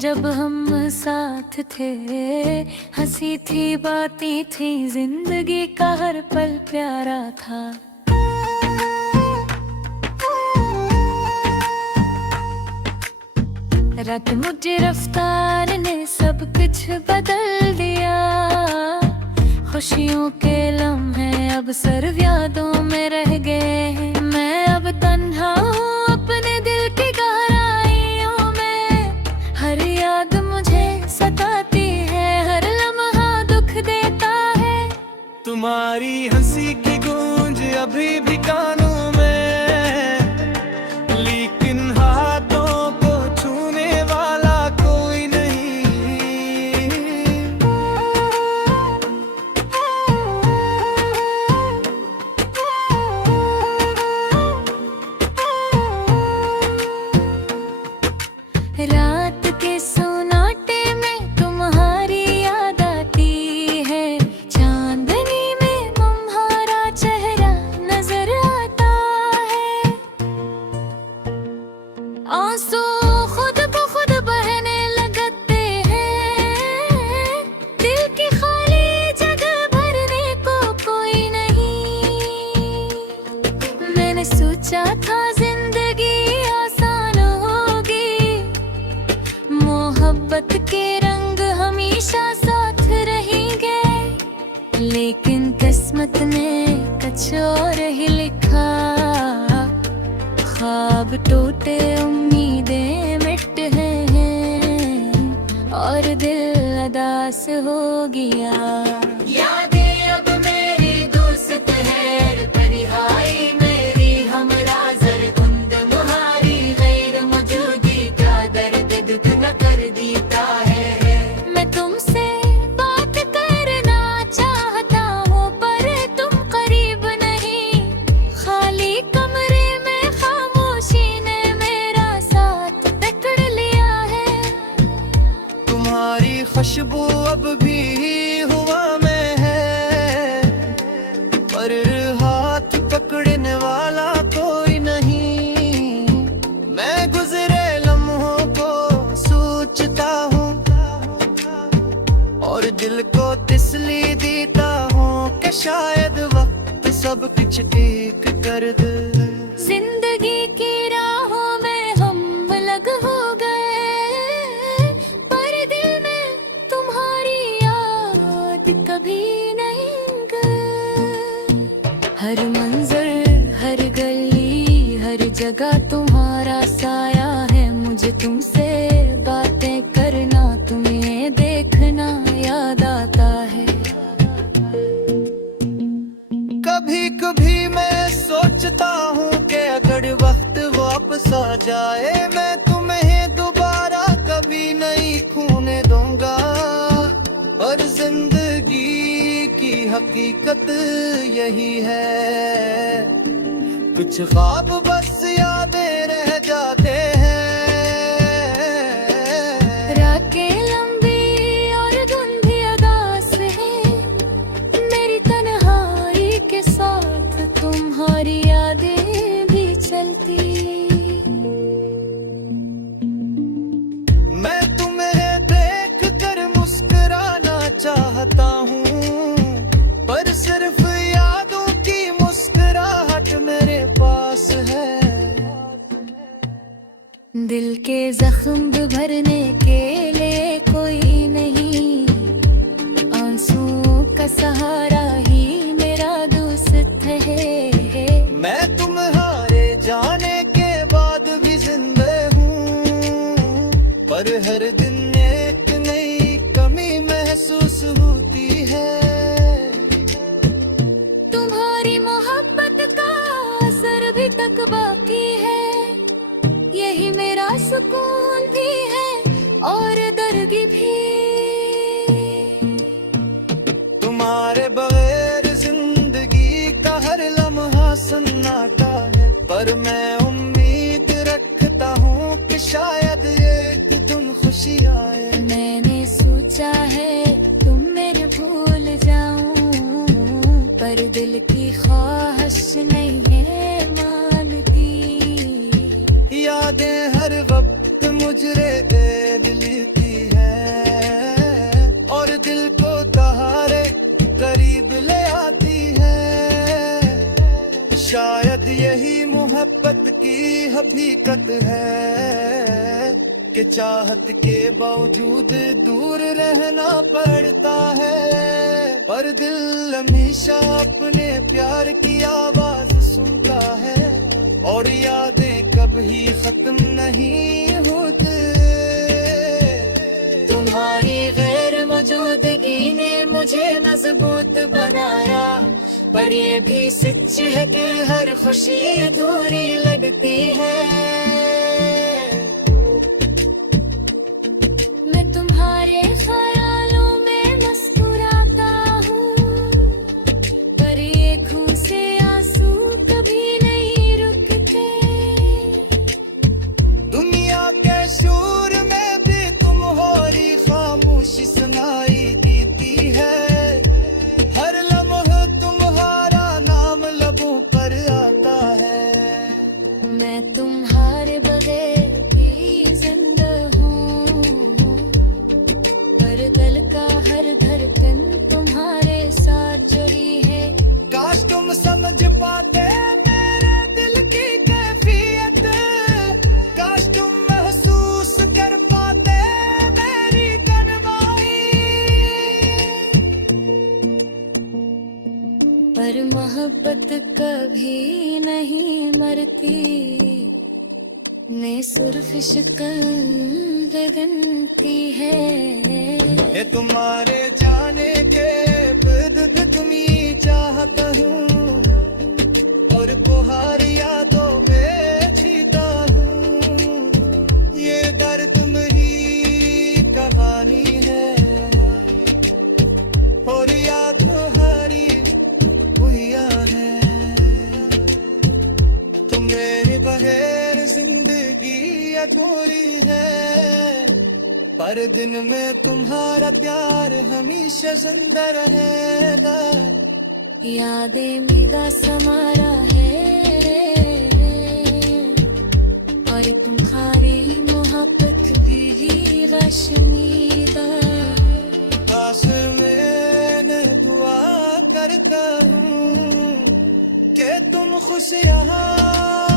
जब हम साथ थे, हंसी थी बातें थी, जिंदगी का हर पल प्यारा था। रात मुझे रफ्तार ने सब कुछ बदल दिया। खुशियों के लम्हे अब सिर्फ यादों में रह गए हैं। मैं अब तन्हा हूँ अपने दिल की गहराइयों में। हर याद मुझे सताती है, हर लम्हा दुख देता है। तुम्हारी हंसी की गूंज अभी भी कानों में, लेकिन हाथों को छूने वाला कोई नहीं। रात के सोनाटे में तुम्हारी याद आती है। चांदनी में तुम्हारा चेहरा नजर आता है। आंसू खुद ब खुद बहने लगते हैं। दिल की खाली जगह भरने को कोई नहीं। मैंने सोचा था जिंदगी आसान होगी, मोहब्बत के रंग हमेशा साथ रहेंगे। लेकिन किस्मत ने कुछ और ही लिखा। ख्वाब टूटे, उम्मीदें मिट हैं, और दिल अदास हो गया। यादें अब मेरी दोस्त है, तन्हाई मेरी हमराज़र। धुंध मुहारी गैर मौजूदी का दर्द दुगना कर देता है। मैं तुमसे बात करना चाहता हूँ, पर तुम करीब नहीं। खाली कमरे में खामोशी ने मेरा साथ पकड़ लिया है। तुम्हारी खुशबू अब भी हवा में है, पर हाथ पकड़ने वाला कोई नहीं। मैं गुजरे लम्हों को सोचता हूँ, और दिल को तसल्ली देता हूँ कि शायद वक्त सब कुछ ठीक कर दे। जिंदगी की राहों में हम अलग हो गए, पर दिल में तुम्हारी याद कभी नहीं गई। हर मंजर, हर गली, हर जगह तुम्हारा साया है। मुझे तुमसे बातें करना, तुम्हें देखना याद आता है। कभी कभी मैं सोचता हूँ कि अगर वक्त वापस आ जाए, मैं तुम्हें दोबारा कभी नहीं खोने दूंगा। पर जिंदगी की हकीकत यही है, कुछ ख्वाब बस यादें रह जाते हैं। रातें लंबी और धुंधली अदास है, मेरी तन्हाई के साथ तुम्हारी यादें भी चलती। मैं तुम्हें देख कर मुस्कुराना चाहता हूँ, पर सिर्फ यादों की मुस्कुराहट मेरे पास है। दिल के जख्म भरने के लिए कोई नहीं। आंसुओं का सहारा ही मेरा दोस्त है। मैं तुम्हारे जाने के बाद भी जिंदा हूँ, पर हर दिन एक नई कमी महसूस होती है। तुम्हारी मोहब्बत का असर भी तक बाकी है। यही मेरा सुकून भी है और दर्द भी। तुम्हारे बगैर जिंदगी का हर लम्हा सन्नाटा है, पर मैं उम्मीद रखता हूँ कि शायद एक दिन खुशी आए। मैंने सोचा है तुम मेरे भूल जाऊं, पर दिल की ख्वाहिश नहीं है मानती। यादें हर वक्त मुझे हुजरे मिलती है और दिल को तुम्हारे करीब ले आती है। शायद यही मोहब्बत की हकीकत है कि चाहत के बावजूद दूर रहना पड़ता है, पर दिल हमेशा अपने प्यार की आवाज सुनता है और यादें कभी खत्म नहीं होती। तुम्हारी गैर मौजूदगी ने मुझे मजबूत बनाया, पर ये भी सच है कि हर खुशी अधूरी लगती है। मैं तुम्हारे ख्यालों में मुस्कुराता हूँ, पर ये खून से आंसू कभी नहीं रुकते। दुनिया के शोर में भी तुम्हारी खामोशी सुनाई देती है, हर लम्हा तुम्हारा नाम लबों पर आता है। मैं तुम्हारे बगैर भी जिंदा हूँ, पर दिल का हर धड़कन तुम्हारे साथ जुड़ी है। काश तुम समझ पाते मेरे दिल की कैफियत, काश तुम महसूस कर पाते मेरी तन्हाई। पर मोहब्बत कभी नहीं मरती, ने सिर्फ शिकन बनती है। ये तुम्हारे जाने के बाद तुम्हें चाहता हूँ और तुम्हारी यादों में जीता हूँ। ये दर्द मेरी कहानी है और याद तुम्हारी हुआ है। तुम मेरे बगैर जिंदगी अधूरी है, पर दिन में तुम्हारा प्यार हमेशा जिंदा रहेगा। यादें मेरा समारा है और तुम्हारी मोहब्बत भी रोशनीदा। आखिर में दुआ करता हूँ कि तुम खुश यहाँ